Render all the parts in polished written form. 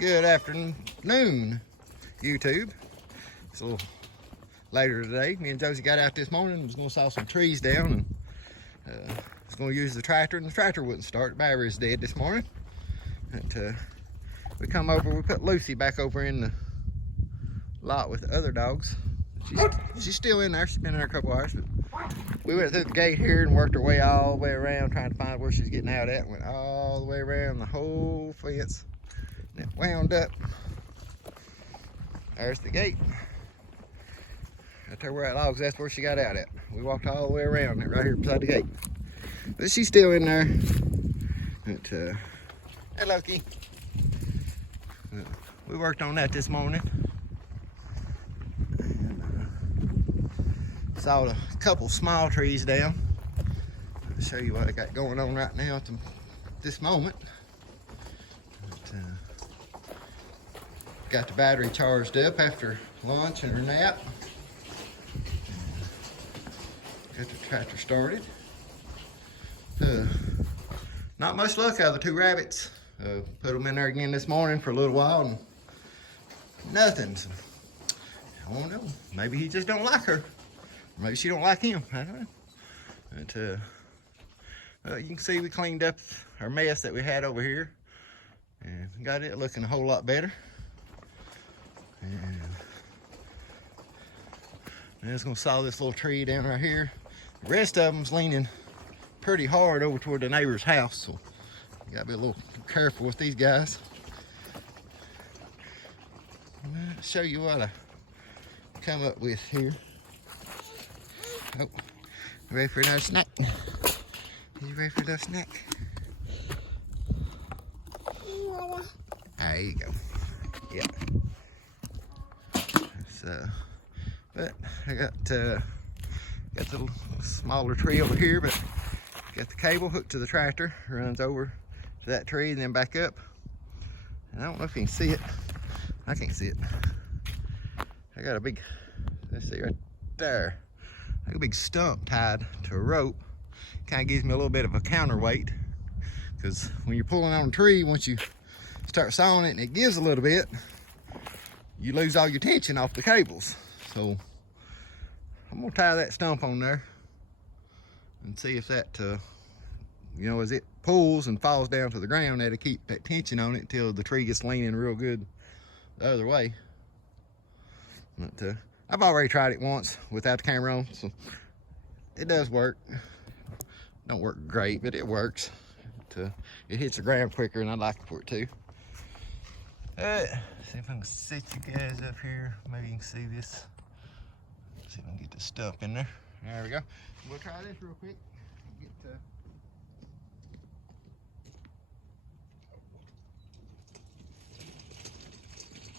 Good afternoon, YouTube. It's a little later today. Me and Josey got out this morning and was going to saw some trees down, and was going to use the tractor, and the tractor wouldn't start. The battery is dead this morning. But, we come over, we put Lucy back over in the lot with the other dogs. She's still in there. She's been in there a couple hours. But we went through the gate here and worked our way all the way around trying to find where she's getting out at. Went all the way around the whole fence. And it wound up. There's the gate. Right there where that log's, that's where she got out at. We walked all the way around it right here beside the gate. But she's still in there. But, hey Loki. We worked on that this morning. Saw a couple small trees down. I'll show you what I got going on right now at this moment. But, got the battery charged up after lunch and her nap. Got the tractor started. Not much luck out of the two rabbits. Put them in there again this morning for a little while and nothing. So, I don't know. Maybe he just don't like her. Maybe she don't like him. I don't know. But you can see we cleaned up our mess that we had over here and got it looking a whole lot better. And I'm just gonna saw this little tree down right here. The rest of them's leaning pretty hard over toward the neighbor's house, so you gotta be a little careful with these guys. I'll show you what I come up with here. Oh, ready for another snack? You ready for another snack? There you go. Yeah. So, but I got the smaller tree over here, but got the cable hooked to the tractor, runs over to that tree and then back up. And I don't know if you can see it. I can't see it. I got a big, let's see right there. I got a big stump tied to a rope. Kind of gives me a little bit of a counterweight, because when you're pulling on a tree, once you start sawing it and it gives a little bit, you lose all your tension off the cables. So I'm gonna tie that stump on there and see if that, as it pulls and falls down to the ground, that'll keep that tension on it until the tree gets leaning real good the other way. But I've already tried it once without the camera on, so it does work. Don't work great, but it works. It hits the ground quicker, and I like it for it too. See if I can set you guys up here. Maybe you can see this. See if I can get the stump in there. There we go. We'll try this real quick.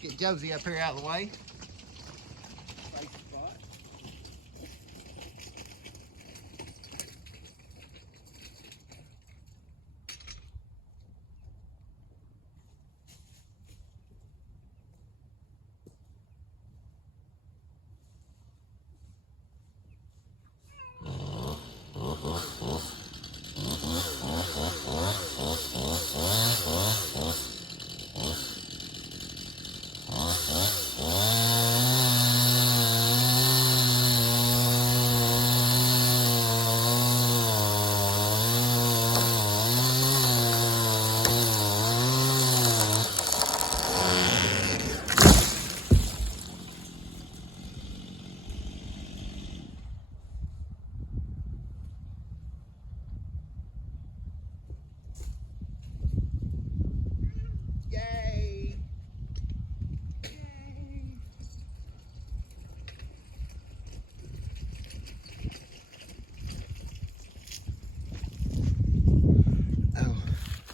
Get Josey up here out of the way.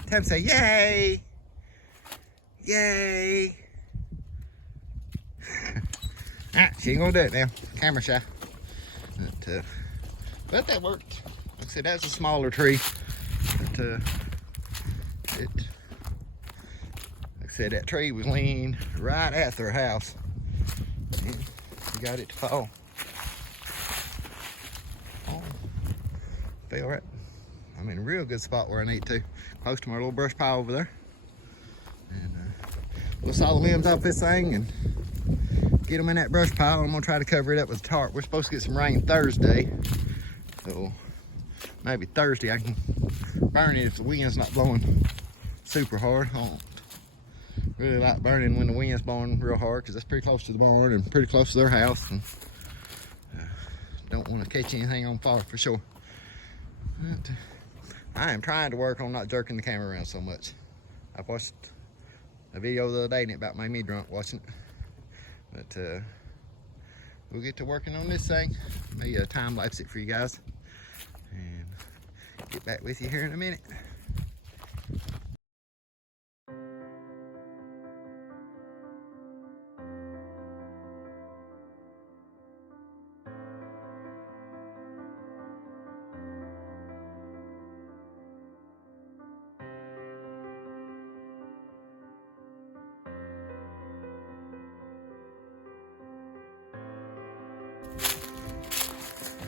Time to say yay! Yay! She ain't gonna do it now. Camera shy. But that worked. Like I said, that's a smaller tree. But, like I said, that tree was leaning right at their house. And you got it to fall. Fell right. I'm in a real good spot where I need to. Close to my little brush pile over there. And we'll saw the limbs off this thing and get them in that brush pile. I'm gonna try to cover it up with a tarp. We're supposed to get some rain Thursday, so maybe Thursday I can burn it if the wind's not blowing super hard. I don't really like burning when the wind's blowing real hard because that's pretty close to the barn and pretty close to their house, and don't want to catch anything on fire for sure. But I am trying to work on not jerking the camera around so much. I watched a video the other day and it about made me drunk watching it. But we'll get to working on this thing. Maybe time lapse it for you guys and get back with you here in a minute.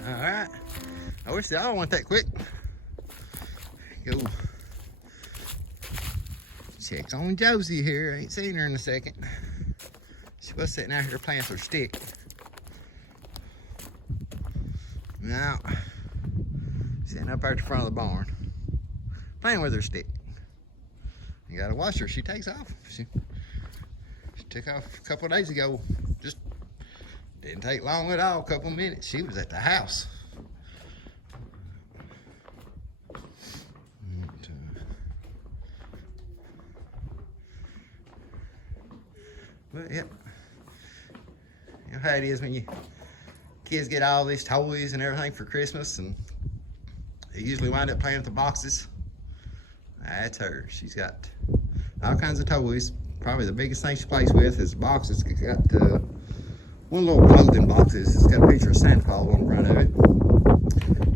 All right, I wish y'all went that quick. Go check on Josey here. I ain't seen her in a second. She was sitting out here playing with her stick. Now, sitting up there at the front of the barn, playing with her stick. You gotta watch her, she takes off. She took off a couple of days ago. Just didn't take long at all, a couple minutes. She was at the house. But yep, you know how it is when you kids get all these toys and everything for Christmas, and they usually wind up playing with the boxes. That's her. She's got all kinds of toys. Probably the biggest thing she plays with is boxes. She's got one little clothing box. It's got a picture of Santa Claus on the front of it.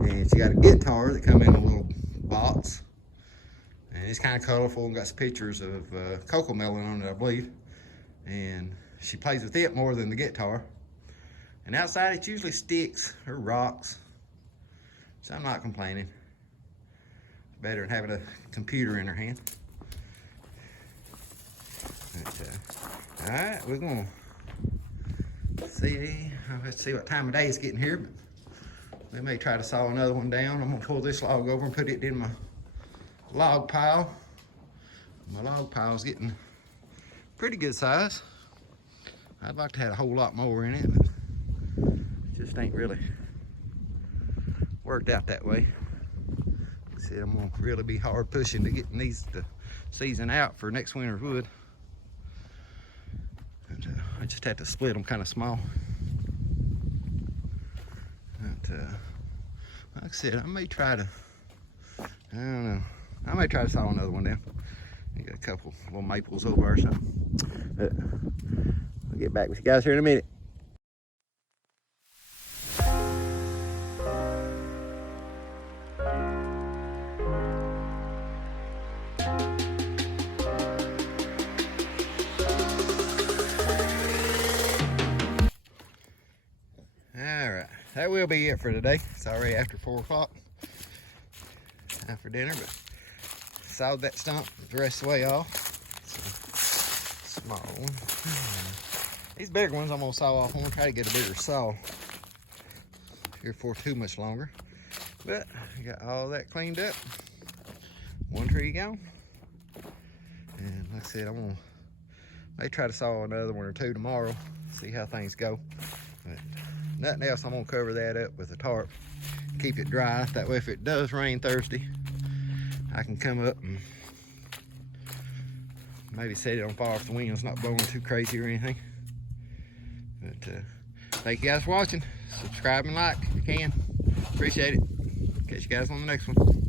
And she got a guitar that come in a little box. And it's kind of colorful and got some pictures of cocoa melon on it, I believe. And she plays with it more than the guitar. And outside it's usually sticks or rocks. So I'm not complaining. It's better than having a computer in her hand. But, all right, we're gonna see. Let's see what time of day it's getting here. But we may try to saw another one down. I'm gonna pull this log over and put it in my log pile. My log pile's getting pretty good size. I'd like to have a whole lot more in it, but it just ain't really worked out that way. Like I said, I'm gonna really be hard pushing to getting these to season out for next winter's wood. And, I just had to split them kind of small. But, like I said, I may try to, I don't know, I may try to saw another one down. I got a couple little maples over or something. But I'll get back with you guys here in a minute. Alright, that will be it for today. It's already after 4 o'clock. Time for dinner, but sawed that stump the rest of the way off. It's a small one. These bigger ones I'm gonna saw off. I'm gonna try to get a bigger saw here for too much longer. But I got all that cleaned up. One tree gone. And like I said, I'm gonna may try to saw another one or two tomorrow. See how things go. But nothing else, I'm gonna cover that up with a tarp. Keep it dry. That way if it does rain Thursday, I can come up and maybe set it on fire if the wind's not blowing too crazy or anything. But thank you guys for watching. Subscribe and like if you can. Appreciate it. Catch you guys on the next one.